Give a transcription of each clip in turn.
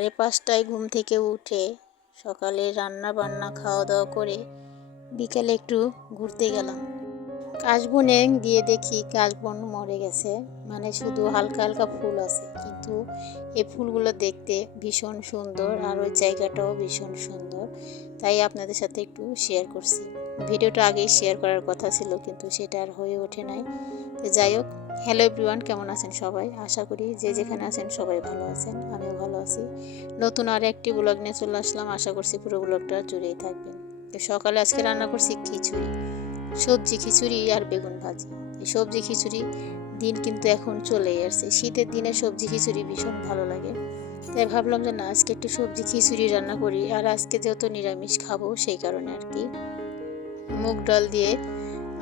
সাড়ে পাঁচটায় ঘুম থেকে উঠে সকালে রান্না বান্না খাওয়া দাওয়া করে বিকালে একটু ঘুরতে গেলাম। কাশবনে গিয়ে দেখি কাশবন মরে গেছে। মানে শুধু হালকা হালকা ফুল আছে। কিন্তু এই ফুলগুলো দেখতে ভীষণ সুন্দর আর ওই জায়গাটাও ভীষণ সুন্দর। তাই আপনাদের সাথে একটু শেয়ার করছি। ভিডিওটা আগেই শেয়ার করার কথা ছিল, কিন্তু সেটা আর হয়ে ওঠে নাই। তো যাই হোক হ্যালো এভরিওয়ান কেমন আছেন সবাই? আশা করি যে যেখানে আছেন সবাই ভালো আছেন, আমিও ভালো আছি। নতুন আর একটি ব্লগ নিয়ে চলে আসলাম। আশা করছি পুরো ব্লগটা জুড়েই থাকবেন। তো সকালে আজকে রান্না করছি খিচুড়ি। সবজি খিচুড়ি আর বেগুন ভাজি। সবজি খিচুড়ি দিন কিন্তু এখন চলেই আসছে। শীতের দিনে সবজি খিচুড়ি ভীষণ ভালো লাগে। তাই ভাবলাম যে না, আজকে একটু সবজি খিচুড়ি রান্না করি। আর আজকে যেহেতু নিরামিষ খাব, সেই কারণে আর কি। মুগ ডাল দিয়ে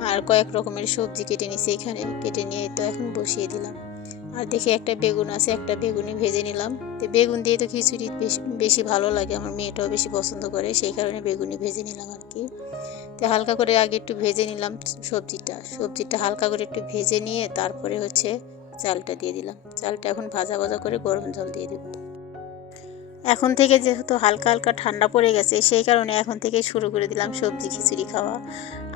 আর কয়েক রকমের সবজি কেটে নিয়েছি এখানে। কেটে নিয়ে তো এখন বসিয়ে দিলাম। আর দেখি একটা বেগুন আছে, একটা বেগুনই ভেজে নিলাম। তো বেগুন দিয়ে তো খিচুড়ি বেশি ভালো লাগে, আমার মেয়েটাও বেশি পছন্দ করে, সেই কারণে বেগুনি ভেজে নিলাম আর কি। তো হালকা করে আগে একটু ভেজে নিলাম সবজিটা সবজিটা হালকা করে একটু ভেজে নিয়ে তারপরে হচ্ছে চালটা দিয়ে দিলাম। চালটা এখন ভাজা ভাজা করে গরম জল দিয়ে দেবো। এখন থেকে যেহেতু হালকা হালকা ঠান্ডা পড়ে গেছে, সেই কারণে এখন থেকে শুরু করে দিলাম সবজি খিচুড়ি খাওয়া।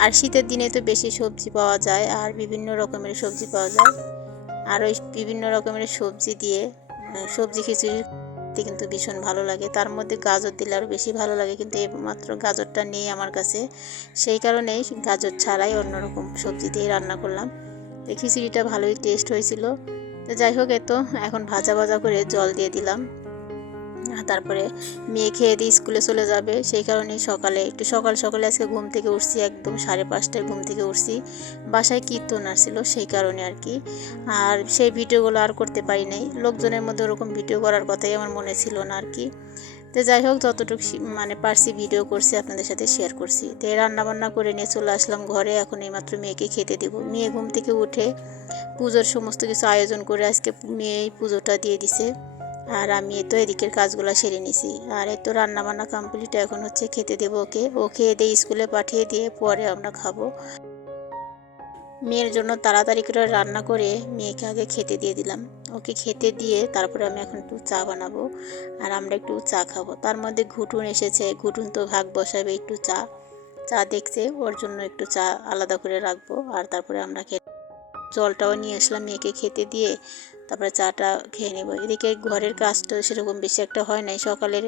আর শীতের দিনে তো বেশি সবজি পাওয়া যায়, আর বিভিন্ন রকমের সবজি পাওয়া যায়। আর ওই বিভিন্ন রকমের সবজি দিয়ে সবজি খিচুড়ি কিন্তু ভীষণ ভালো লাগে। তার মধ্যে গাজর দিলে আরও বেশি ভালো লাগে, কিন্তু মাত্র গাজরটা নেই আমার কাছে। সেই কারণেই গাজর ছাড়াই অন্যরকম সবজি দিয়ে রান্না করলাম। খিচুড়িটা ভালোই টেস্ট হয়েছিল। তো যাই হোক এ তো এখন ভাজা ভাজা করে জল দিয়ে দিলাম। তারপরে মেয়ে খেয়ে দিয়ে স্কুলে চলে যাবে। সেই কারণেই সকালে, একটু সকাল সকালে আজকে ঘুম থেকে উঠছি, একদম সাড়ে পাঁচটায় ঘুম থেকে উঠছি। বাসায় কীর্তন আসছিল সেই কারণে আর কি। আর সেই ভিডিওগুলো আর করতে পারি নাই। লোকজনের মধ্যে ওরকম ভিডিও করার কথাই আমার মনে ছিল না আর কি। তো যাই হোক, যতটুকু মানে পারছি ভিডিও করছি, আপনাদের সাথে শেয়ার করছি। তো রান্না বান্না করে নিয়ে চলে আসলাম ঘরে। এখন এইমাত্র মেয়েকে খেতে দেবো। মেয়ে ঘুম থেকে উঠে পুজোর সমস্ত কিছু আয়োজন করে আজকে মেয়েই পুজোটা দিয়ে দিছে। আর আমি তো এদিকের কাজগুলো সেরে নিছি। আর এই তো রান্নাবান্না কমপ্লিট এখন হচ্ছে খেতে দেবো ওকে। ও খেয়ে দিয়ে স্কুলে পাঠিয়ে দিয়ে পরে আমরা খাব। মেয়ের জন্য তাড়াতাড়ি করে রান্না করে মেয়েকে আগে খেতে দিয়ে দিলাম। ওকে খেতে দিয়ে তারপরে আমি এখন একটু চা বানাবো আর আমরা একটু চা খাব। তার মধ্যে ঘুটুন এসেছে। ঘুটুন তো ভাগ বসাবে একটু চা। চা দেখছে, ওর জন্য একটু চা আলাদা করে রাখব। আর তারপরে আমরা খেয়ে জলটাও নিয়ে আসলাম মেয়েকে খেতে দিয়ে। তারপরে চাটা খেয়ে নেব। এদিকে ঘরের কাজ তো সেরকম বেশি একটা হয় নাই। সকালের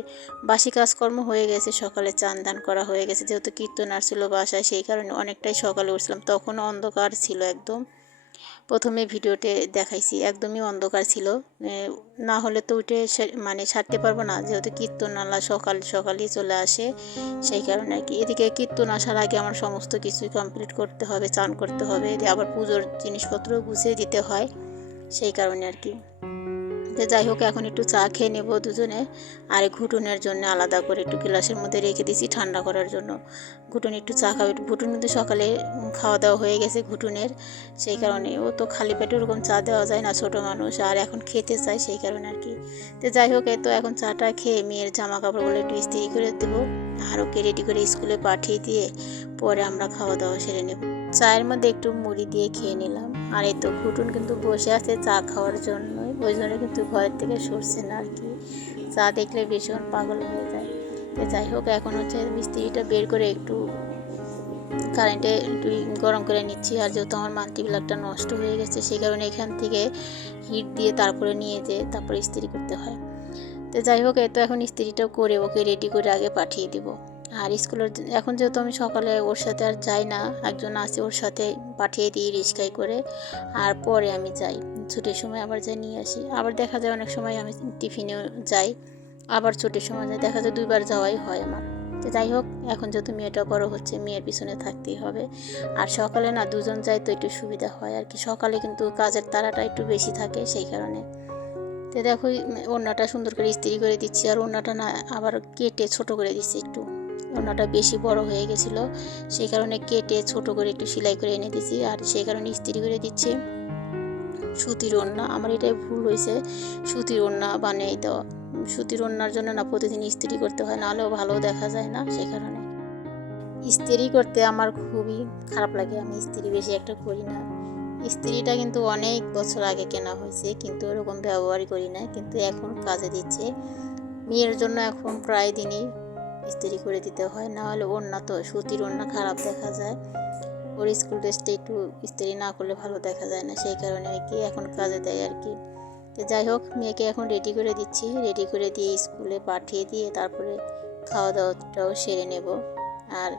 বাসি কাজকর্ম হয়ে গেছে, সকালে চান ধান করা হয়ে গেছে। যেহেতু কীর্তন আসছিল বাসায়, সেই কারণে অনেকটাই সকালে উঠছিলাম। তখন অন্ধকার ছিল একদম। প্রথমে ভিডিওতে দেখাইছি, একদমই অন্ধকার ছিল। না হলে তো উঠে মানে ছাড়তে পারব না। যেহেতু কীর্তন আলা সকাল সকালেই চলে আসে, সেই কারণে আর কি। এদিকে কীর্তন আসার আগে আমার সমস্ত কিছুই কমপ্লিট করতে হবে, চান করতে হবে। আবার পুজোর জিনিসপত্র গুছিয়ে দিতে হয়। সেই কারণে আর কি। তো যাই হোক, এখন একটু চা খেয়ে নেব দুজনে। আর ঘুটুনের জন্য আলাদা করে একটু গ্লাসের মধ্যে রেখে দিয়েছি ঠান্ডা করার জন্য। ঘুটুন একটু চা খাবে। ঘুটুন কিন্তু সকালে খাওয়া দাওয়া হয়ে গেছে ঘুটুনের। সেই কারণে ও তো খালি পেটে ওরকম চা দেওয়া যায় না ছোটো মানুষ। আর এখন খেতে চায় সেই কারণে আর কি। তো যাই হোক তো এখন চাটা খেয়ে মেয়ের জামা কাপড়গুলো একটু ইস্ত্রি করে দেবো। আর ওকে রেডি করে স্কুলে পাঠিয়ে দিয়ে পরে আমরা খাওয়া দাওয়া সেরে নেব। চায়ের মধ্যে একটু মুড়ি দিয়ে খেয়ে নিলাম। আর এই তো ঘুটুন কিন্তু বসে আছে চা খাওয়ার জন্যই। ওই জন্য কিন্তু ঘরের থেকে সরছে না আর কি। চা দেখলে ভীষণ পাগল হয়ে যায়। তো যাই হোক, এখন হচ্ছে মিস্ত্রিটা বের করে একটু কারেন্টে একটু গরম করে নিচ্ছি। আর যেহেতু আমার মাল্টিপ্লাগটা নষ্ট হয়ে গেছে সেই কারণে এখান থেকে হিট দিয়ে তারপরে নিয়ে যেয়ে তারপরে ইস্ত্রি করতে হয়। তো যাই হোক এ তো এখন ইস্ত্রিটাও করে ওকে রেডি করে আগে পাঠিয়ে দিব। আর স্কুলের এখন যেহেতু আমি সকালে ওর সাথে আর যাই না, একজন আছে ওর সাথে পাঠিয়ে দিই রিক্সায় করে, আর পরে আমি যাই। ছুটির সময় আবার যাই, নিয়ে আসি। আবার দেখা যায় অনেক সময় আমি টিফিনেও যাই। আবার ছুটির সময় যাই। দেখা যায় দুইবার যাওয়াই হয় আমার। তো যাই হোক, এখন যেহেতু মেয়েটা বড় হচ্ছে, মেয়ের পিছনে থাকতেই হবে। আর সকালে না দুজন যাই তো একটু সুবিধা হয় আর কি। সকালে কিন্তু কাজের তারাটা একটু বেশি থাকে সেই কারণে। তো দেখো ওড়নাটা সুন্দর করে ইস্ত্রি করে দিচ্ছি, আর ওড়নাটা না আবার কেটে ছোট করে দিচ্ছি একটু। ওনাটা বেশি বড় হয়ে গেছিল। সেই কারণে কেটে ছোট করে একটু সেলাই করে এনে দিছি। আর সেই কারণে ইস্ত্রি করে দিচ্ছি। সুতির ওড়না, আমার এটাই ভুল হয়েছে। সুতির ওড়না বানিয়ে দেওয়া। সুতির ওড়নার জন্য না প্রতিদিন ইস্ত্রি করতে হয় না নাহলেও ভালো দেখা যায় না সেই কারণে। ইস্ত্রি করতে আমার খুবই খারাপ লাগে, আমি ইস্ত্রি বেশি একটা করি না। ইস্ত্রিটা কিন্তু অনেক বছর আগে কেনা হয়েছে, কিন্তু ওরকম ব্যবহারই করি না, কিন্তু এখন কাজে দিচ্ছে। মেয়ের জন্য এখন প্রায় দিনই ইস্ত্রি করে দিতে হয় না হলে ওড়না তো সুতির ওড়না খারাপ দেখা যায়। ওর স্কুল ড্রেসটা একটু ইস্ত্রি না করলে ভালো দেখা যায় না, সেই কারণে কি এখন কাজে দেয় আর কি। তো যাই হোক, মেয়েকে এখন রেডি করে দিচ্ছি রেডি করে দিয়ে স্কুলে পাঠিয়ে দিয়ে তারপরে খাওয়া দাওয়াটাও সেরে নেব। আর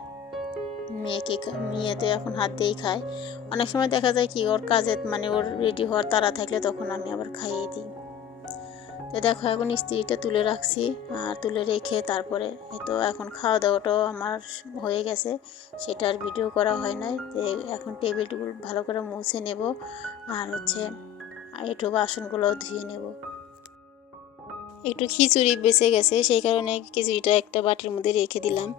মেয়েকে খা- মেয়ে তো এখন হাত দিয়েই খায়। অনেক সময় দেখা যায় কি, ওর কাজে মানে ওর রেডি হওয়ার তারা থাকলে তখন আমি আবার খাইয়ে দিই। তো দেখো, এখন স্ত্রীটা তুলে রাখছি আর তুলে রেখে তারপরে তো এখন খাওয়া দাওয়াটাও আমার হয়ে গেছে। সেটা আর ভিডিও করা হয় নাই। তো এখন টেবিলগুলো ভালো করে মুছে নেব আর হচ্ছে একটু বাসনগুলোও ধুয়ে নেব। একটু খিচুড়ি বেঁচে গেছে, সেই কারণে খিচুড়িটা একটা বাটির মধ্যে রেখে দিলাম।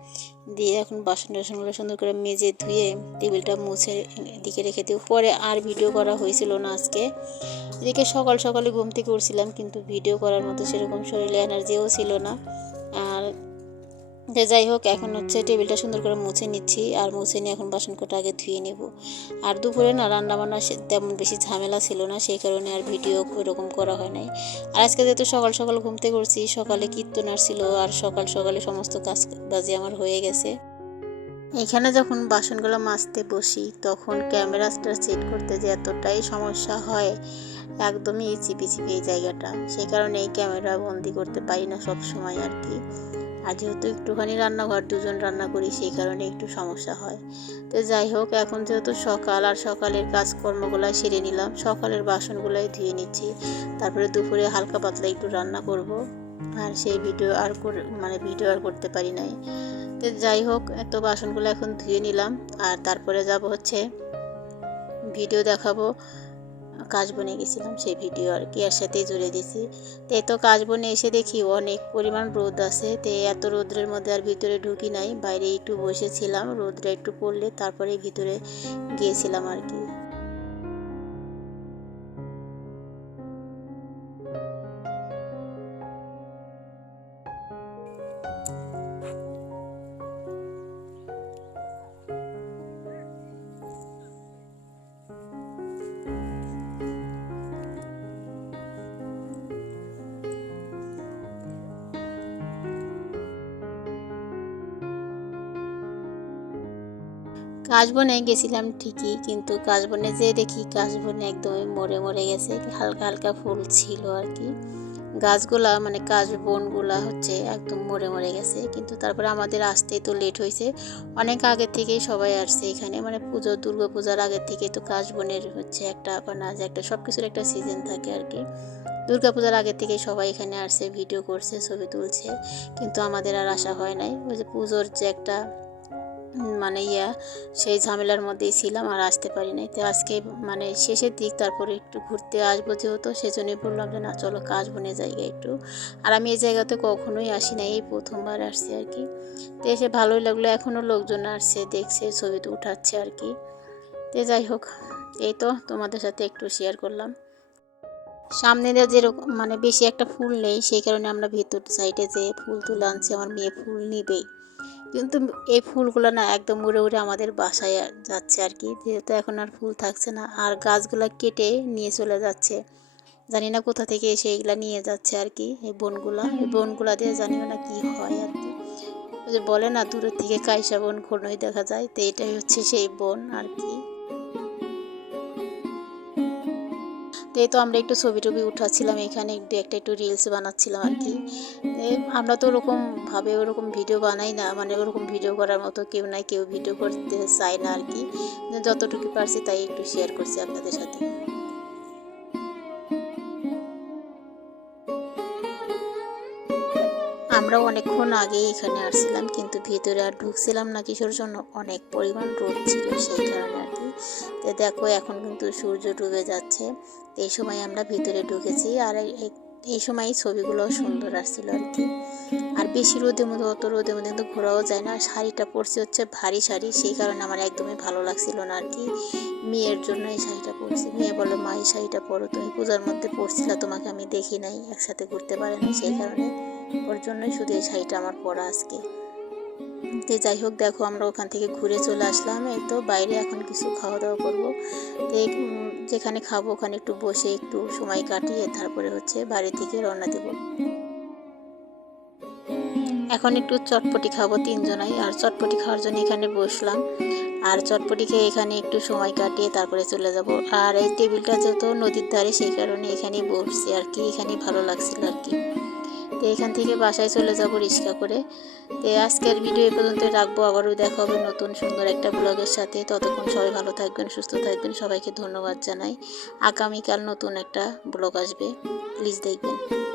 দিয়ে এখন বাসন টাসনগুলো সুন্দর করে মেজে ধুয়ে টেবিলটা মুছে দিকে রেখে দিই পরে আর ভিডিও করা হয়েছিল না আজকে। এদিকে সকাল সকালে ঘুম থেকে উঠছিলাম, কিন্তু ভিডিও করার মতো সেরকম শরীরে এনার্জিও ছিল না। তো যাই হোক, এখন হচ্ছে টেবিলটা সুন্দর করে মুছে নিচ্ছি আর মুছে নিয়ে এখন বাসন কটা আগে ধুয়ে নেব। আর দুপুরে না রান্না বান্না তেমন বেশি ঝামেলা ছিল না, সেই কারণে আর ভিডিও ওইরকম করা হয় নাই। আর আজকে যেহেতু সকাল সকাল ঘুম থেকে উঠছি, সকালে কীর্তন ছিল আর সকাল সকালে সমস্ত কাজ বাজি আমার হয়ে গেছে। এখানে যখন বাসনগুলো মাজতে বসি, তখন ক্যামেরাটা সেট করতে যে এতটাই সমস্যা হয়, একদমই চিপি চিপি এই জায়গাটা। সেই কারণে এই ক্যামেরা বন্দি করতে পারি না সব সময় আর কি। আর যেহেতু একটুখানি রান্নাঘর, দুজন রান্না করি, সেই কারণে একটু সমস্যা হয়। তো যাই হোক, এখন যেহেতু সকাল আর সকালের কাজকর্মগুলো সেরে নিলাম, সকালের বাসনগুলোই ধুয়ে নিচ্ছি। তারপরে দুপুরে হালকা পাতলা একটু রান্না করব। আর সেই ভিডিও আর মানে ভিডিও আর করতে পারি নাই। তো যাই হোক, এত বাসনগুলো এখন ধুয়ে নিলাম। আর তারপরে যাব হচ্ছে ভিডিও দেখাবো। কাজ বনে গেছিলাম, সেই ভিডিও আর কি আর সাথে জুড়ে দিছি। তো তো কাজ বনে এসে দেখি অনেক পরিমাণ রোদ আছে, তো এত রোদ্রের মধ্যে আর ভিতরে ঢুকি নাই, বাইরে একটু বসেছিলাম রোদটা একটু পড়লে তারপরে ভিতরে গিয়েছিলাম আর কি। কাশবনে গেছিলাম ঠিকই, কিন্তু কাশবনে যেয়ে দেখি কাশবনে একদমই মরে মরে গেছে, হালকা হালকা ফুল ছিল আর কি। গাছগুলা মানে কাশবনগুলা হচ্ছে একদম মরে মরে গেছে, কিন্তু তারপরে আমাদের আসতেই তো লেট হয়েছে। অনেক আগে থেকেই সবাই আসছে এখানে মানে পুজো, দুর্গা পূজার আগের থেকে তো কাশবনের হচ্ছে একটা না যে একটা সব কিছুর একটা সিজন থাকে আর কি। দুর্গা পূজার আগে থেকে সবাই এখানে আসছে ভিডিও করছে, ছবি তুলছে, কিন্তু আমাদের আর আসা হয় নাই। ওই যে পুজোর যে একটা মানে ইয়া, সেই ঝামেলার মধ্যেই ছিলাম আর আসতে পারি নাই। তো আজকে মানে শেষের দিক, তারপরে একটু ঘুরতে আসব যেহেতু, সেজন্যই বললাম যে না, চলো কাজ বনে জায়গায় একটু। আর আমি এই জায়গাতে কখনোই আসি না এই প্রথমবার আসছি আর কি। তো এসে ভালোই লাগল, এখনও লোকজন আসছে, দেখছে, ছবি তো উঠাচ্ছে আর কি। তো যাই হোক, এই তো তোমাদের সাথে একটু শেয়ার করলাম। সামনে দিয়ে যেরকম মানে বেশি একটা ফুল নেই, সেই কারণে আমরা ভেতর সাইডে যে ফুল তুলে আনছি, আমার মেয়ে ফুল নিবেই। কিন্তু এই ফুলগুলো না একদম উড়ে উড়ে আমাদের বাসায় যাচ্ছে আর কি। যেহেতু এখন আর ফুল থাকছে না, আর গাছগুলো কেটে নিয়ে চলে যাচ্ছে। জানি না কোথা থেকে এসে এগুলো নিয়ে যাচ্ছে আর কি, এই বনগুলা। এই বনগুলা দিয়ে জানিও না কি হয় আর কি। যে বলে না, দূরের থেকে কাইসা বন ঘনই দেখা যায়, তো এটাই হচ্ছে সেই বন আর কি। তো এই তো আমরা একটু ছবি টবি উঠাচ্ছিলাম এখানে একটু একটা একটু রিলস বানাচ্ছিলাম আর কি। আমরা তো ওরকম ভাবে ওরকম ভিডিও বানাই না মানে ওরকম ভিডিও করার মতো কেউ নাই কেউ ভিডিও করতে চায় না আর কি। যতটুকু পারছি তাই একটু শেয়ার করছি আপনাদের সাথে। আমরা অনেকক্ষণ আগেই এখানে আসছিলাম কিন্তু ভিতরে আর ঢুকছিলাম না কিসের জন্য অনেক পরিমাণ রোদ ছিল সেই কারণে আর কি। তো দেখো, এখন কিন্তু সূর্য ডুবে যাচ্ছে। তো এই সময় আমরা ভিতরে ঢুকেছি আর এই- সময় ছবিগুলো সুন্দর আসছিল আর কি। আর বেশি রোদের মধ্যে অত রোদের মধ্যে কিন্তু ঘোরাও যায় না। শাড়িটা পরছি হচ্ছে ভারী শাড়ি, সেই কারণে আমার একদমই ভালো লাগছিল না আর কি। মেয়ের জন্য এই শাড়িটা পরছি। মেয়ে বলল, মা, এই শাড়িটা পরো। তুমি পূজার মধ্যে পরছিলা, তোমাকে আমি দেখি নাই, একসাথে ঘুরতে পারে না সেই কারণে ওর জন্যই শুধু এই শাড়িটা আমার পরা আজকে। তো যাই হোক, দেখো আমরা ওখান থেকে ঘুরে চলে আসলাম। এই তো বাইরে এখন কিছু খাওয়া দাওয়া করব যেখানে খাব ওখানে একটু বসে একটু সময় কাটিয়ে তারপরে হচ্ছে বাড়ি থেকে রওনা দেবো। এখন একটু চটপটি খাব তিনজনাই। আর চটপটি খাওয়ার জন্য এখানে বসলাম। আর চটপটি খেয়ে এখানে একটু সময় কাটিয়ে তারপরে চলে যাব। আর এই টেবিলটা যেহেতু নদীর ধারে, সেই কারণে এখানেই বসছি আর কি। এখানেই ভালো লাগছিল আর কি। তো এখান থেকে বাসায় চলে যাব রিক্সা করে। তো আজকের ভিডিও এ পর্যন্ত রাখব। আবারও দেখা হবে নতুন সুন্দর একটা ব্লগের সাথে। ততক্ষণ সবাই ভালো থাকবেন, সুস্থ থাকবেন। সবাইকে ধন্যবাদ জানাই। আগামীকাল নতুন একটা ব্লগ আসবে। প্লিজ দেখবেন।